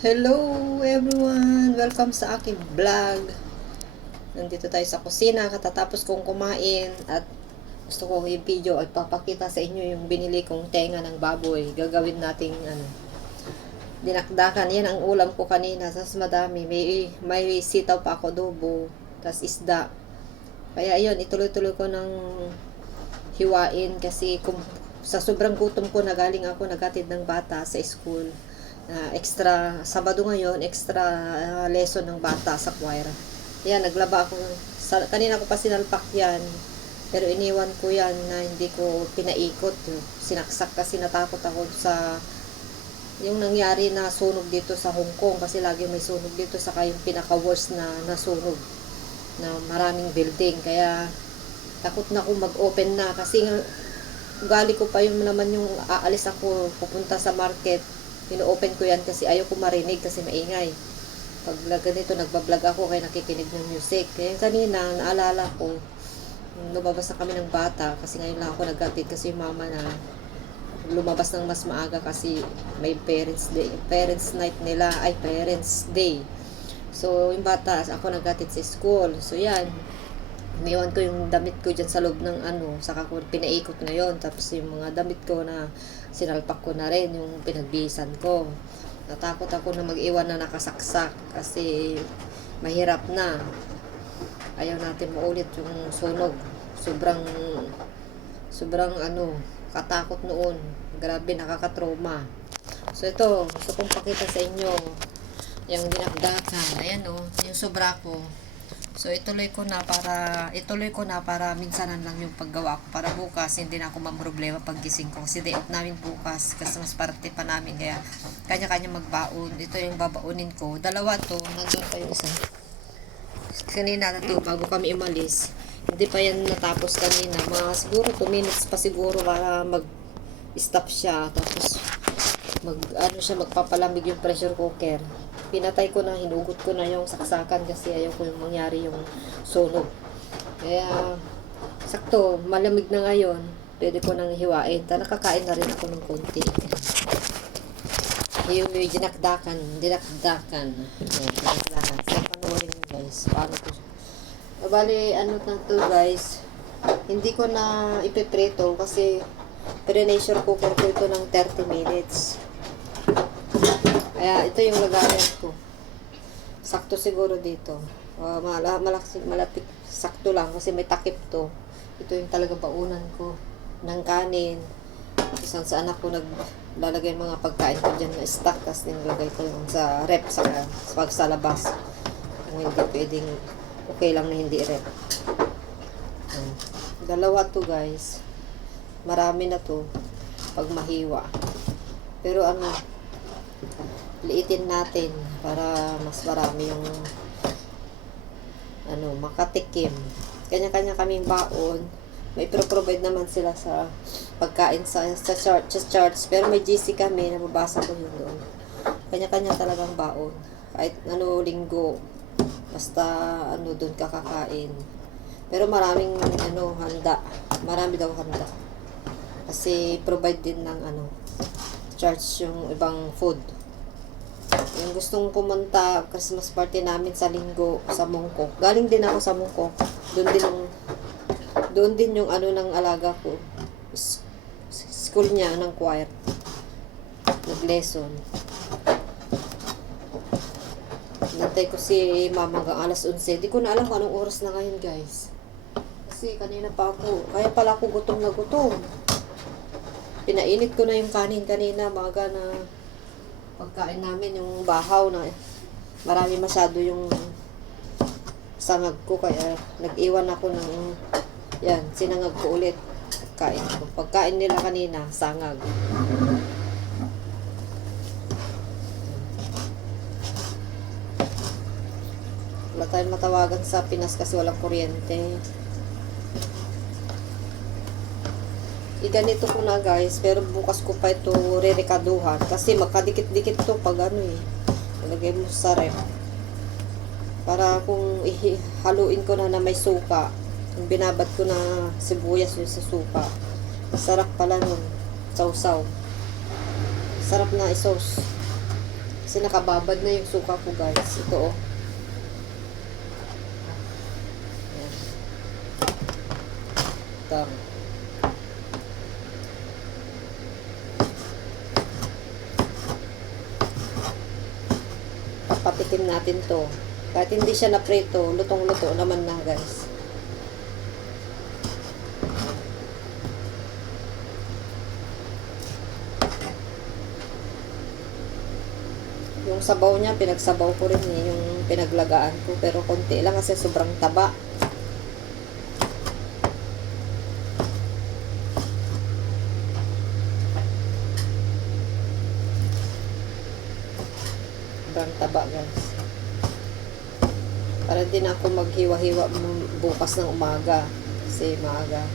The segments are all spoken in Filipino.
Hello everyone! Welcome sa aking vlog. Nandito tayo sa kusina, katatapos kong kumain at gusto ko i-video at papakita sa inyo yung binili kong tenga ng baboy. Gagawin nating dinakdakan. Yan ang ulam ko kanina. Tapos madami. May sitaw pa ako, adobo. Tapos isda. Kaya ayun, ituloy-tuloy ko ng hiwain kasi sa sobrang gutom ko na galing ako nagatid ng bata sa school. Extra Sabado ngayon, extra lesson ng bata sa choir. Yan, naglaba ako. Kanina ko pa sinalpak yan. Pero iniwan ko yan na hindi ko pinaikot. Sinaksak kasi natakot ako sa yung nangyari na sunog dito sa Hong Kong. Kasi lagi may sunog dito. Saka yung pinaka-worst na nasunog na maraming building. Kaya takot na ako mag-open na. Kasi ugali ko pa yung naman yung aalis ako pupunta sa market. Ino-open ko yan kasi ayaw ko marinig kasi maingay. Pag ganito, nagbablog ako kaya nakikinig ng music. Kaya kanina, naalala ko, lumabas na kami ng bata kasi ngayon lang ako naggatid kasi yung mama na lumabas ng mas maaga kasi may parents day, parents night nila, ay parents day. So, yung bata, ako naggatid sa school. So, yan. Iniwan ko yung damit ko dyan sa loob ng saka ko pinaikot ngayon. Tapos yung mga damit ko na sinalpak ko na rin, yung pinagbihisan ko. Natakot ako na mag-iwan na nakasaksak kasi mahirap na. Ayaw natin maulit yung sunog. Sobrang katakot noon. Grabe, nakakatrauma. So ito, gusto kong pakita sa inyo yung dinakdakan. Ayan yung sobra ko. So ituloy ko na para minsanan lang yung paggawa ko para bukas hindi na ako mamroblema pag gising ko kasi day off namin bukas kasi mas parte pa namin kaya kanya-kanya magbaon. Ito yung babaunin ko. Dalawa to, nandun pa yung isa. Kanina na to bago kami umalis. Hindi pa yan natapos kanina. Mga siguro 2 minutes pa siguro para mag-stop siya. Tapos magpapalamig yung pressure cooker. Pinatay ko na, hinugot ko na yung saksakan kasi ayaw ko yung mangyari yung sunog. Kaya, sakto, malamig na ngayon. Pwede ko nang hiwain. Nakakain na rin ako ng konti. Yung dinakdakan. So, panoorin nyo guys. Paano ko siya. Bali, na to guys. Hindi ko na ipiprito kasi pre-pressure cooker ko ito ng 30 minutes. Kaya ito yung lagayan ko. Sakto siguro dito. Malapit. Sakto lang kasi may takip to. Ito yung talaga baunan ko ng kanin. Saan ako naglalagay mga pagkain ko dyan na stock. Tapos nilagay ko yung sa rep pag sa labas. Kung hindi pwedeng okay lang na hindi rep. Dalawa to guys. Marami na to pag mahiwa. Pero liitin natin para mas marami yung makatikim. Kanya-kanya kaming baon. May provide naman sila sa pagkain sa charts. Pero may GC kami, nababasa ko yun doon. Kanya-kanya talagang baon. Kahit linggo. Basta doon kakakain. Pero maraming handa. Marami daw handa. Kasi provide din ng charts yung ibang food. Yung gustong pumunta Christmas party namin sa linggo sa Mongkok. Galing din ako sa Mongkok. Doon din yung ng alaga ko. School niya ng choir. Nag-lesson. Nantay ko si mama hanggang alas 11. Di ko na alam kung anong oras na ngayon guys. Kasi kanina pa ako. Kaya pala ako gutom na gutom. Pinainit ko na yung kanin kanina. Maga na pagkain namin yung bahaw na marami masyado yung sangag ko kaya nag-iwan ako ng sinangag ko ulit pagkain nila kanina sangag. Wala tayong matawagan sa Pinas kasi walang kuryente. Ganito ko na guys, pero bukas ko pa ito re-rekaduhan kasi magkadikit-dikit to pag ilagay mo sa ref para kung haluin ko na may suka, kung binabad ko na sibuyas yung sa suka, masarap pala nun sausaw, sarap na isos. Kasi nakababad na yung suka ko guys. Ito oh. Ayan. Ito. Papatikim natin to. Kahit hindi siya na prito, lutong-luto naman na guys. Yung sabaw niya, pinagsabaw ko rin eh, yung pinaglagaan ko. Pero konti lang kasi sobrang taba. Sobrang taba guys. Para din ako maghiwa-hiwa bukas ng umaga. Kasi maaga.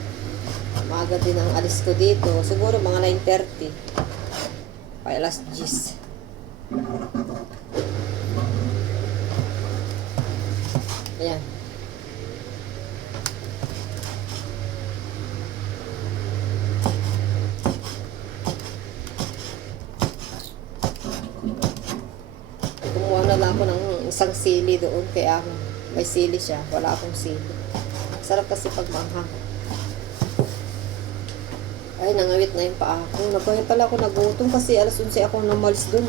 Maaga din ang alis ko dito. Siguro mga 9:30. Kaya alas 10. Ayan. Kumuha na lang ako ng isang sili doon. Kaya may sili siya. Wala akong sili. Sarap kasi pag maanghang. Ay, nangawit na yung paa ko. Nagkaya pala ako nagutom kasi alas 11 ako namalis doon.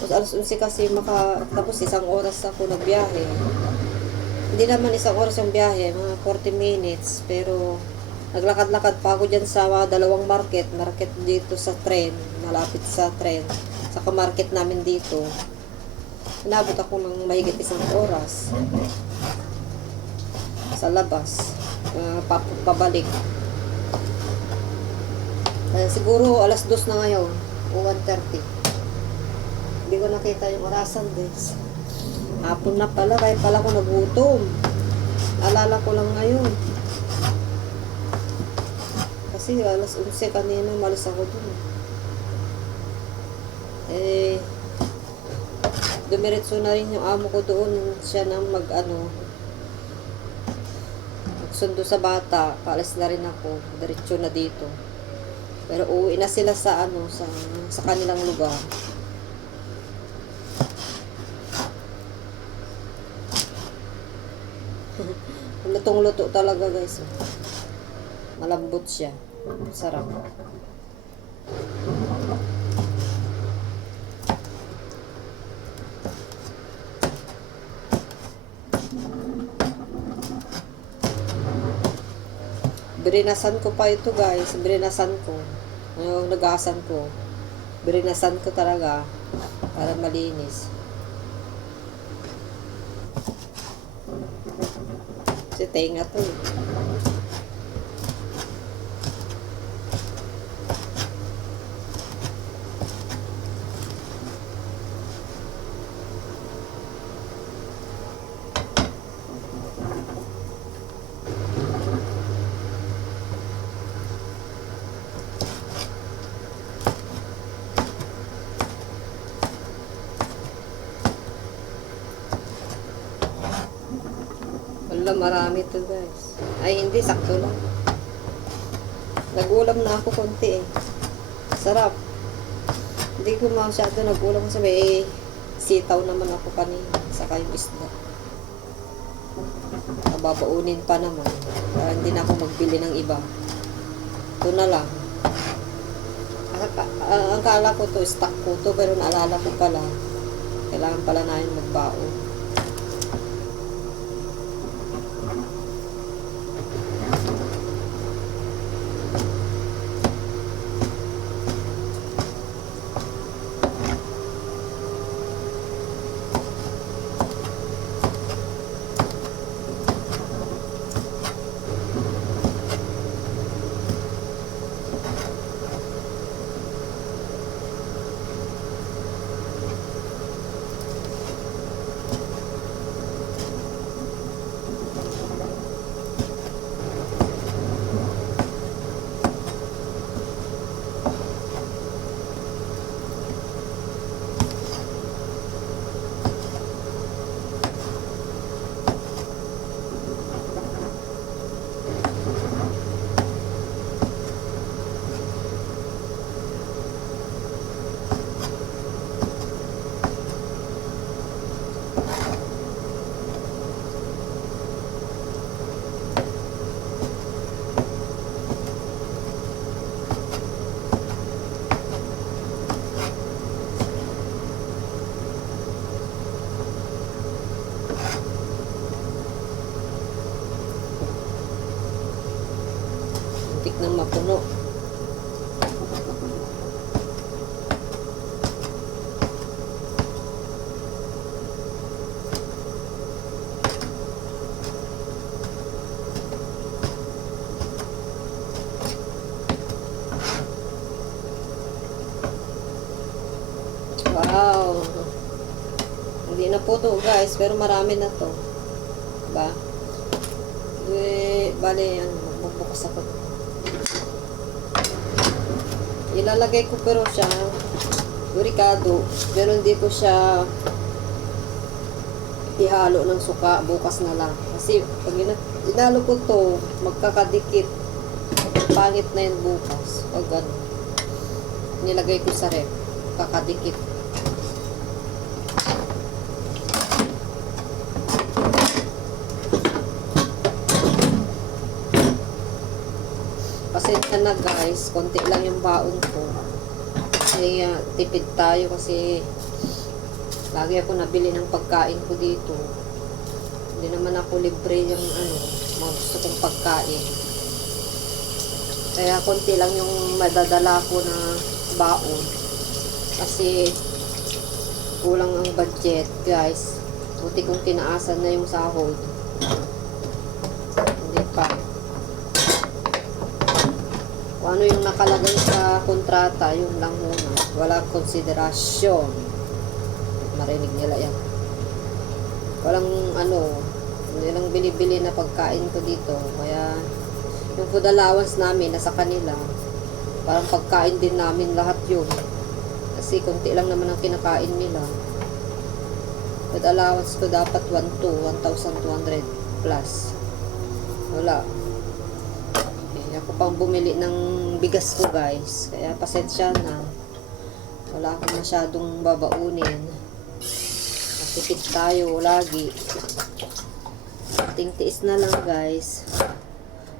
Tapos alas 11 kasi tapos isang oras ako nagbiyahe. Hindi naman isang oras yung biyahe, mga 40 minutes. Pero naglakad-lakad pa ako dyan sa dalawang market. Market dito sa tren, malapit sa tren. Saka market namin dito. Inabot ako ng mahigit isang oras. Sa labas. Pabalik. Siguro alas 2 na ngayon. O 1:30. Hindi ko nakita yung orasan guys. Hapon na pala. Kaya pala ako nagutom. Alala ko lang ngayon. Kasi alas 11 kanina malis ako dun. Dumiretso na rin yung amo ko doon. Siya na magsundo sa bata. Paalis na rin ako. Diretso na dito. Pero uuwi na sila sa sa kanilang lugar. Lutong-luto talaga guys. Malambot siya. Sarap. Birinasan ko pa ito guys. Birinasan ko. Yung nagasan ko. Birinasan ko talaga. Para malinis. Kasi tenga to eh. Wala, marami to guys. Ay hindi, sakto lang. Nagulam na ako konti eh. Sarap. Hindi ko masyado nagulam kasi may sitaw naman ako kanina. Saka yung isda. Babaunin pa naman. Para hindi na ako magbili ng iba. Ito na lang. Ang kala ko to, stock ko to. Pero naalala ko pala. Kailangan pala namin magbaon. mapuno. Wow! Hindi na po to guys, pero marami na to. Diba? Bale, yan, magbubukas ako. Ilalagay ko pero siya burikado, pero hindi ko siya ihalo ng suka, bukas na lang. Kasi pag inalo ko to, magkakadikit. Pangit na yun bukas. O gano'n. Nilagay ko sa rep. Kakadikit. Pasensya na guys, konti lang yung baon ko. Kasi tipid tayo kasi lagi ako nabili ng pagkain ko dito. Hindi naman ako libre yung mga gusto kong pagkain. Kaya konti lang yung madadala ko na baon. Kasi kulang ang budget guys. Buti kong tinaasan na yung sahod. Hindi pa. Kung ano yung nakalagay sa kontrata, yun lang muna. Walang konsiderasyon. Marinig nila yan. Walang hindi lang binibili na pagkain ko dito. Kaya yung food allowance namin nasa kanila. Parang pagkain din namin lahat yun. Kasi konti lang naman ang kinakain nila. Food allowance ko dapat 1,200 plus. Wala. Ako pang bumili ng bigas ko guys, kaya pasensya na, wala akong masyadong babaunin. Matipid tayo lagi, tiis na lang guys.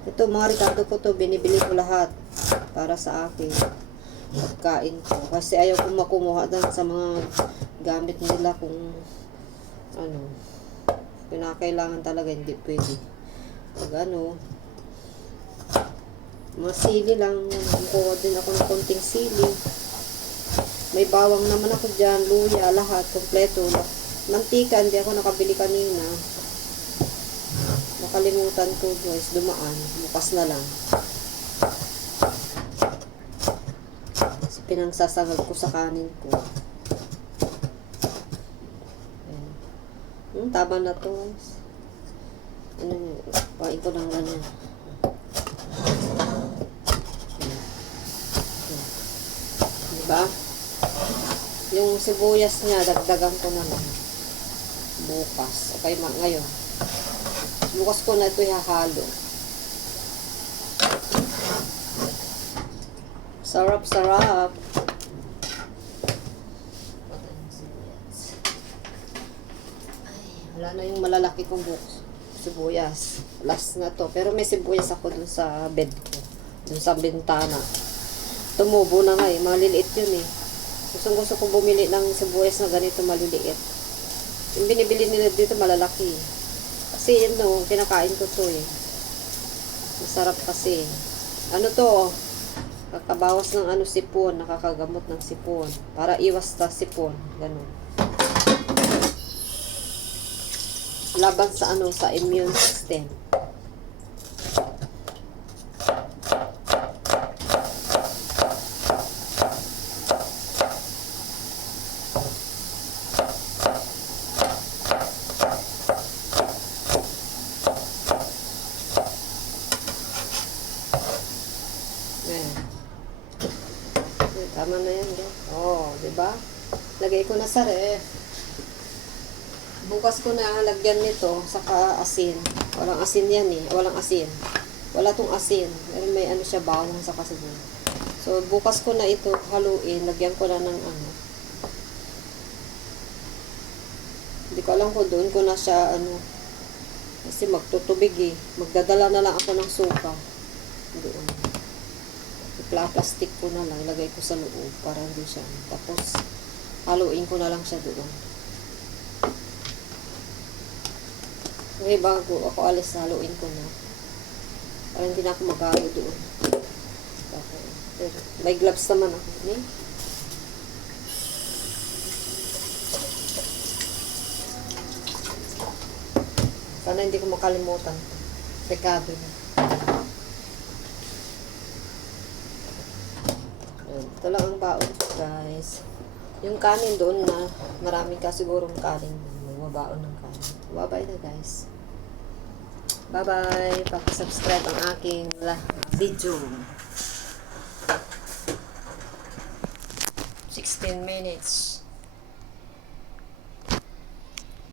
Ito mga Ricardo ko to, binibili ko lahat para sa akin pagkain ko, kasi ayaw kong makumuha sa mga gamit nila kung pinakailangan talaga, hindi pwede. Pag mga sili lang, kukuha din ako ng konting sili. May bawang naman ako dyan, luya, lahat, kompleto. Mantika, hindi ako nakabili kanina. Nakalimutan ko guys, dumaan. Bukas na lang. Kasi pinangsasagad ko sa kanin ko. Tama na to guys. Pain ko lang ganyan. Diba? Yung sibuyas niya, dagdagan ko na lang. Bukas. Okay, ngayon. Bukas ko na ito ihahalo. Sarap, sarap. Wala na yung malalaki kong sibuyas. Last na to. Pero may sibuyas ako dun sa bed ko. Dun sa bintana. Tumubo na nga eh. Maliliit yun eh. Gusto ko bumili ng sibuyas na ganito maliliit. Yung binibili nila dito malalaki. Kasi yun kinakain ko to eh. Masarap kasi. Ano to? Kakabawas ng sipon. Nakakagamot ng sipon. Para iwas sa sipon. Ganun. Laban sa sa immune system. Tama na yan, guys. Oh, 'di ba? Lagay ko na sa ref. Bukas ko na lagyan nito saka asin. Walang asin yan eh. Walang asin. Wala tong asin. Pero may siya bawang saka sibuyas. So bukas ko na ito haluin. Lagyan ko na ng Hindi ko alam kung doon ko na siya kasi magtutubig eh. Magdadala na lang ako ng suka. Doon. Plastic ko na lang, ilagay ko sa loob para hindi siya. Tapos, haluin ko na lang siya doon. Okay, bago ako alis, haluin ko na. Para hindi na ako maghalo doon. Okay. Pero may gloves naman ako. Eh? Sana hindi ko makalimutan. Pekado na. Ito lang ang baon, guys. Yung kanin doon na marami ka sigurong kanin. Magbabaon ng kanin. Bye-bye na, guys. Bye-bye. Pakisubscribe ang aking video. 16 minutes.